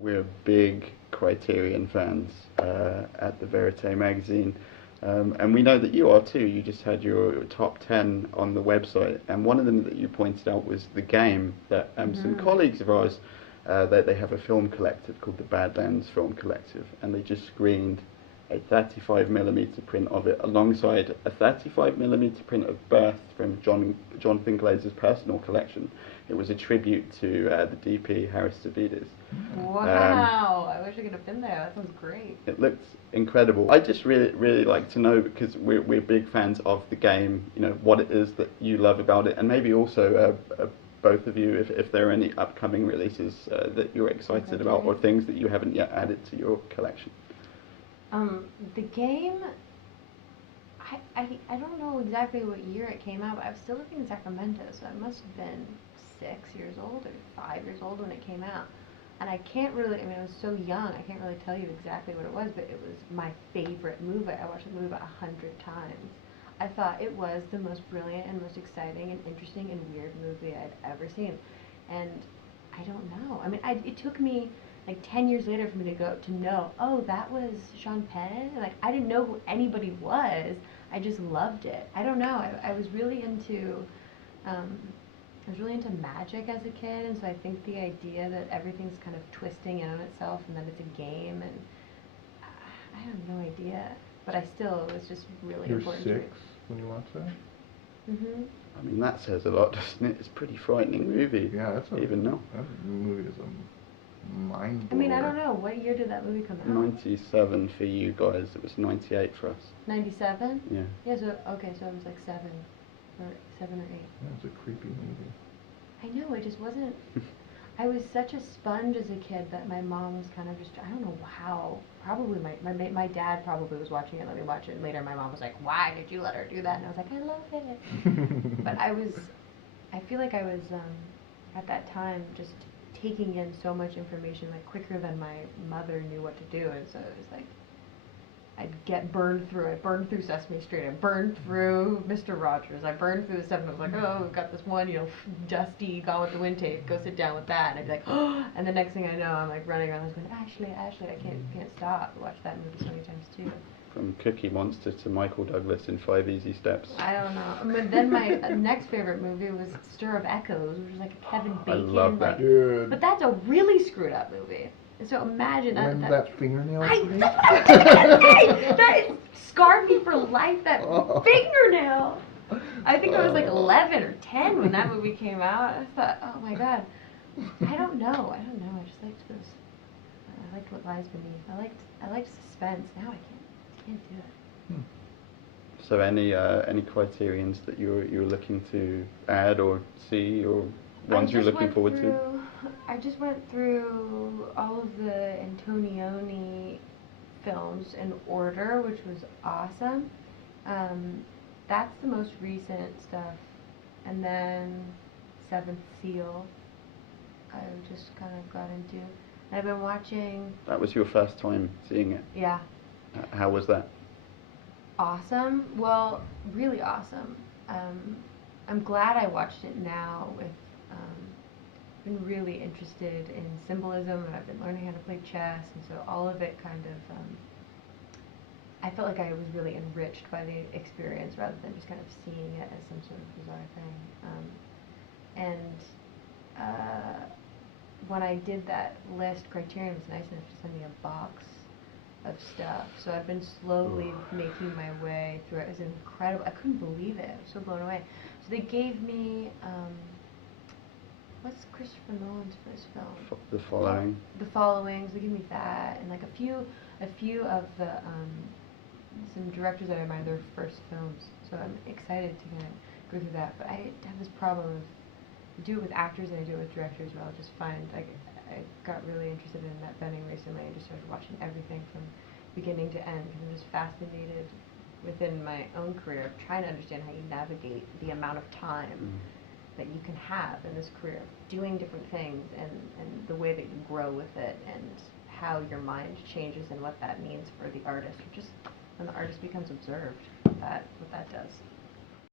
We're big Criterion fans at the Verite magazine, and we know that you are too. You just had your top 10 on the website, and one of them that you pointed out was the game that some colleagues of ours, that they have a film collective called the Badlands Film Collective, and they just screened a 35mm print of it alongside a 35mm print of Birth from Jonathan Glazer's personal collection. It was a tribute to the DP Harris Savides. Wow, I wish I could have been there. That sounds great. It looked incredible. I just really like to know, because we're big fans of the game, you know, what it is that you love about it, and maybe also both of you, if there are any upcoming releases that you're excited about, or things that you haven't yet added to your collection. The game, I don't know exactly what year it came out, but I was still living in Sacramento, so I must have been 6 years old or 5 years old when it came out. And I can't really, I mean, I was so young, I can't really tell you exactly what it was, but it was my favorite movie. I watched the movie about 100 times. I thought it was the most brilliant and most exciting and interesting and weird movie I'd ever seen. And I don't know. I mean, it took me like 10 years later for me to know, oh, that was Sean Penn? Like, I didn't know who anybody was. I just loved it. I don't know. I was really into, magic as a kid, and so I think the idea that everything's kind of twisting in on itself and that it's a game, and I have no idea. But I still, it was just really important to me. You're 6 when you watch that? Mm-hmm. I mean, that says a lot, doesn't it? It's a pretty frightening movie. Yeah, that's even now. That movie is a mind I blower. mean, I don't know. What year did that movie come out? 97 for you guys. It was 98 for us. 97? Yeah. Yeah, so, okay, so I was like 7 or 8. Yeah, it's a creepy movie. I know, it just wasn't, I was such a sponge as a kid that my mom was kind of just, I don't know how, probably my dad probably was watching it, let me watch it, and later my mom was like, why did you let her do that? And I was like, I love it. But I feel like I was, at that time, just taking in so much information, like, quicker than my mother knew what to do, and so it was like, I'd get burned through. I burned through Sesame Street. I burned through Mr. Rogers. I burned through the stuff, and I was like, oh, we've got this one, dusty Gone with the Wind tape. Go sit down with that. And I'd be like, oh, and the next thing I know, I'm like running around, I was going, Ashley, I can't stop. I watched that movie so many times too. From Cookie Monster to Michael Douglas in 5 Easy Steps. I don't know. But then my next favorite movie was Stir of Echoes, which was like a Kevin Bacon. I love that. Good. But that's a really screwed up movie. So imagine that fingernail. that scarred me for life, that fingernail. I think I was like 11 or 10 when that movie came out. I thought, oh my god. I don't know. I just liked those. I liked What Lies Beneath. I liked suspense. Now I can't do it. So any criterions that you're looking to add or see, or ones you're looking forward to? I just went through all of the Antonioni films in order, which was awesome. That's the most recent stuff. And then Seventh Seal, I just kind of got into. I've been watching... That was your first time seeing it? Yeah. How was that? Awesome. Well, really awesome. I'm glad I watched it now with... been really interested in symbolism, and I've been learning how to play chess, and so all of it kind of, I felt like I was really enriched by the experience rather than just kind of seeing it as some sort of bizarre thing. When I did that list, Criterion was nice enough to send me a box of stuff, so I've been slowly making my way through it. It was incredible. I couldn't believe it. I was so blown away. So they gave me, what's Christopher Nolan's first film? The Following. The Following. So they gave me that, and like a few of the some directors that I admire their first films. So I'm excited to kind of go through that. But I have this problem of I do it with actors and I do it with directors, where I'll just find like I got really interested in Matt Benning recently. I just started watching everything from beginning to end because I'm just fascinated within my own career of trying to understand how you navigate the amount of time that you can have in this career, doing different things, and the way that you grow with it, and how your mind changes and what that means for the artist, or just when the artist becomes observed, what that does.